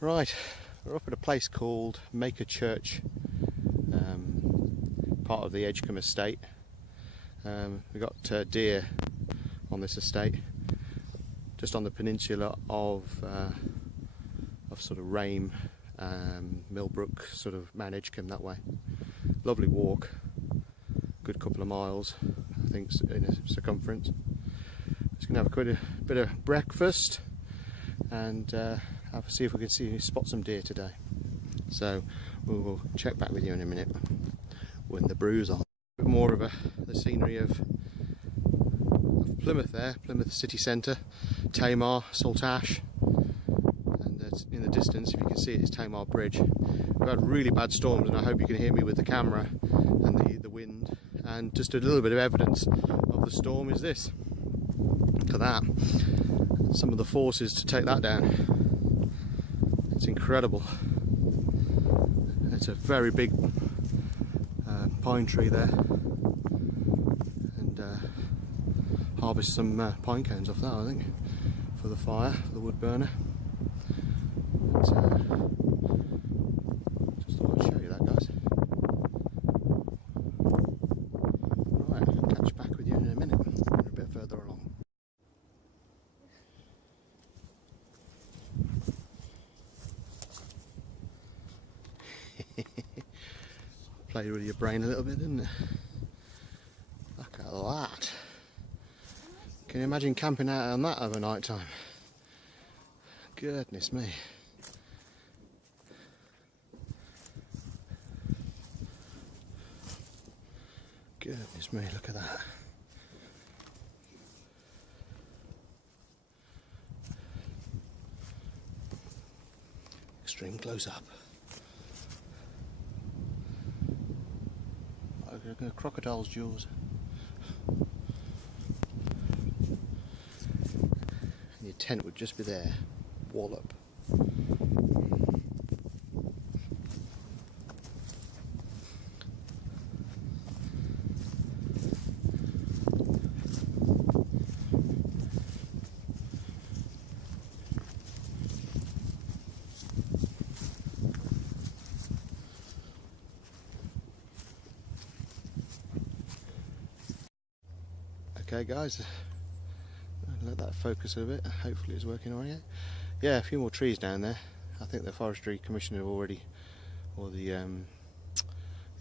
Right, we're up at a place called Maker Church, part of the Edgecombe estate. We've got deer on this estate, just on the peninsula of sort of Rame, Millbrook, sort of Mount Edgecombe that way. Lovely walk, good couple of miles, I think, in a circumference. Just going to have quite a bit of breakfast and see if we can spot some deer today. So we will check back with you in a minute when the brew's on. A bit more of the scenery of Plymouth there, Plymouth city centre, Tamar, Saltash, and in the distance, if you can see it, is Tamar Bridge. We've had really bad storms, and I hope you can hear me with the camera and the wind. And just a little bit of evidence of the storm is this. Look at that. Some of the forces to take that down. It's incredible. It's a very big pine tree there, and harvest some pine cones off that, I think, for the fire, for the wood burner. But, just thought I'd show you that, guys. Right, I'll catch back with you in a minute. We're a bit further along. Played with your brain a little bit, didn't it? Look at that. Can you imagine camping out on that over night time? Goodness me. Goodness me, look at that. Extreme close up. Like a crocodile's jaws. And your tent would just be there. Wallop. Okay guys, let that focus a bit, hopefully it's working alright. Yeah, a few more trees down there. I think the Forestry Commissioner have already, or the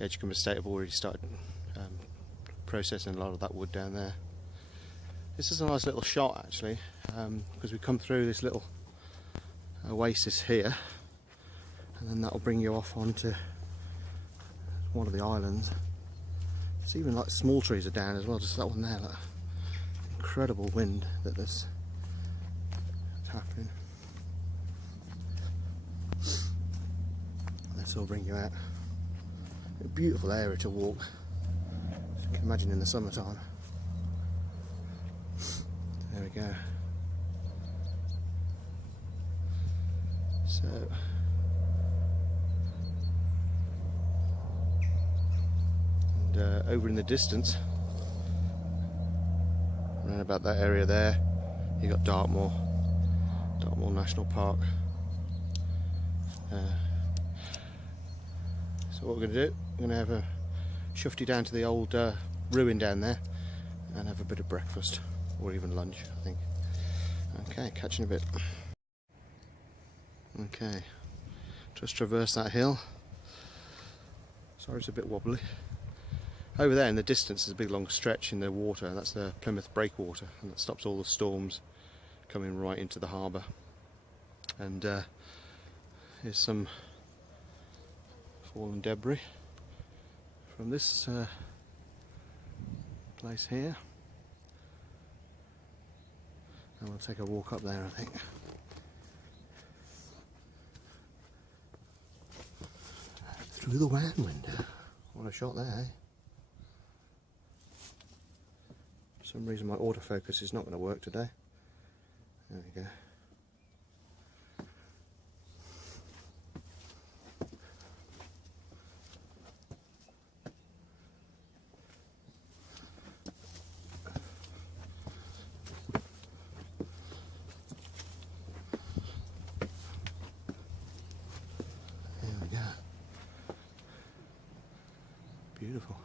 Edgecombe Estate have already started processing a lot of that wood down there. This is a nice little shot actually, because we come through this little oasis here, and then that will bring you off onto one of the islands. It's even like small trees are down as well, just that one there. Like, incredible wind that's happening. This will bring you out. A beautiful area to walk, as you can imagine in the summertime. There we go. So over in the distance, around about that area there, you got Dartmoor National Park. So what we're going to do, we're going to have a shufty down to the old ruin down there and have a bit of breakfast, or even lunch, I think. Okay, catch you in a bit. Okay, just traverse that hill. Sorry, it's a bit wobbly. Over there in the distance is a big long stretch in the water. That's the Plymouth breakwater, and that stops all the storms coming right into the harbour. And here's some fallen debris from this place here. And we'll take a walk up there, I think. Through the van window. What a shot there, eh? For some reason my autofocus is not going to work today. There we go. Beautiful.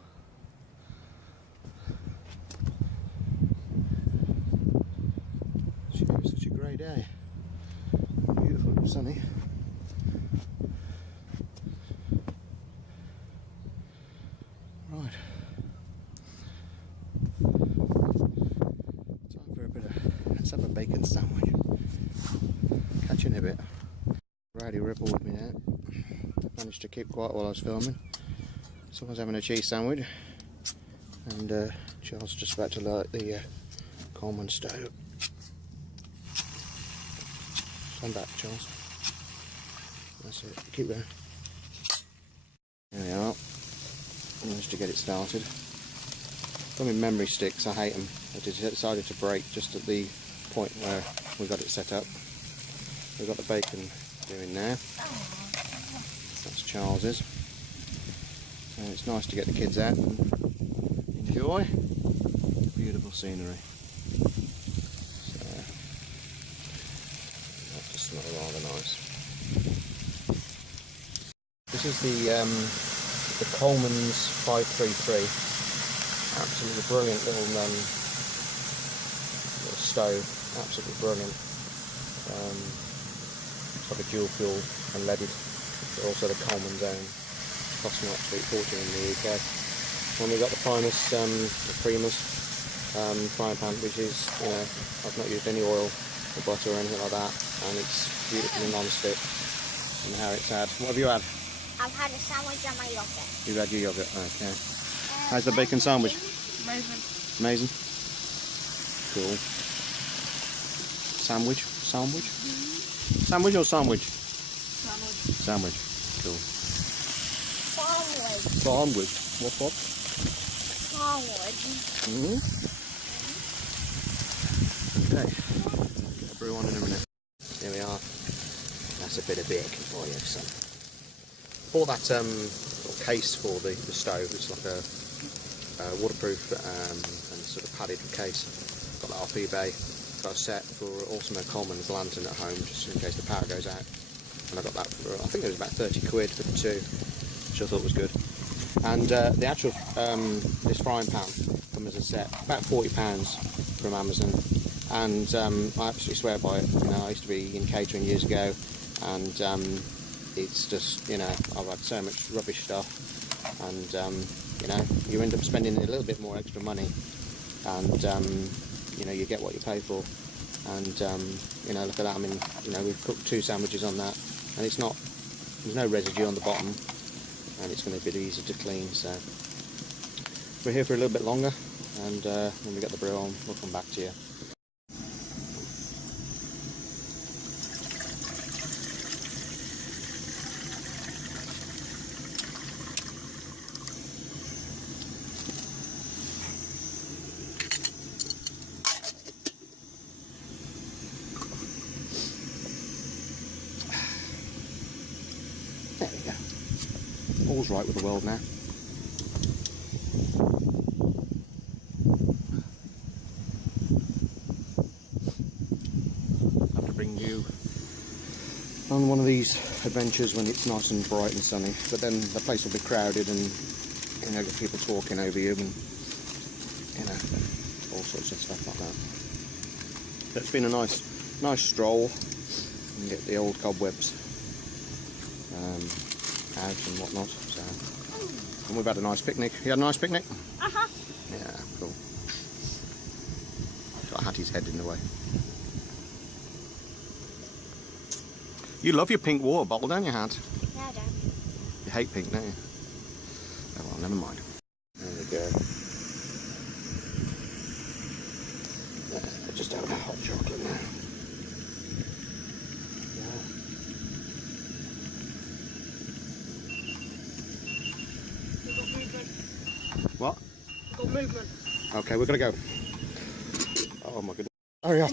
It was such a grey day. Beautiful and sunny. Right. Time for a bit of, let's have a bacon sandwich. Catch you in a bit. Rowdy Ripple with me now. Managed to keep quiet while I was filming. Someone's having a cheese sandwich. And Charles is just about to light the common stove. Stand back, Charles. That's it. Keep going. There we are. Managed to get it started. Got my memory sticks. I hate them. I decided to break just at the point where we got it set up. We've got the bacon doing now. That's Charles's. So it's nice to get the kids out and enjoy beautiful scenery. So that just smells rather nice. This is the Coleman's 533. Absolutely brilliant little stove. Absolutely brilliant. It's like a dual fuel unleaded. But also the Coleman's own. Cost me an absolute fortune in the UK. And we've got the finest, the Primus frying pan, which is, you know, I've not used any oil or butter or anything like that, and it's beautifully non-stick. And how it's had. What have you had? I've had a sandwich and my yogurt. You've had your yogurt, okay. How's the bacon sandwich? Amazing. Amazing? Cool. Sandwich? Sandwich? Sandwich or sandwich? Sandwich. Sandwich. Cool. Sandwich. Sandwich. What? Sandwich. Okay. Get a brew on in a minute. Here we are. That's a bit of bacon for you, son. Bought that little case for the stove. It's like a waterproof and sort of padded case. Got that off eBay. Got a set for Ultimo Coleman's lantern at home, just in case the power goes out. And I got that for, I think it was about 30 quid for the two, which I thought was good. And the actual, this frying pan comes as a set, about £40 from Amazon. And I absolutely swear by it. You know, I used to be in catering years ago, and it's just, you know, I've had so much rubbish stuff, and you know, you end up spending a little bit more extra money, and you know, you get what you pay for. And you know, look at that. I mean, you know, we've cooked 2 sandwiches on that, and it's not, there's no residue on the bottom, and it's going to be a bit easier to clean. So we're here for a little bit longer, and when we get the brew on, we'll come back to you. There we go. All's right with the world now. I have to bring you on one of these adventures when it's nice and bright and sunny, but then the place will be crowded and, you know, get people talking over you and, you know, all sorts of stuff like that. But it's been a nice stroll and get the old cobwebs out and whatnot. So, and we've had a nice picnic. You had a nice picnic? Uh-huh. Yeah, cool. Got Hattie's head in the way. You love your pink water bottle, don't you, Hat? No, I don't. You hate pink, don't you? Oh well, never mind. There we go. Just having a hot chocolate now. What? Got movement. Okay, we're gonna go. Oh my goodness. Hurry up.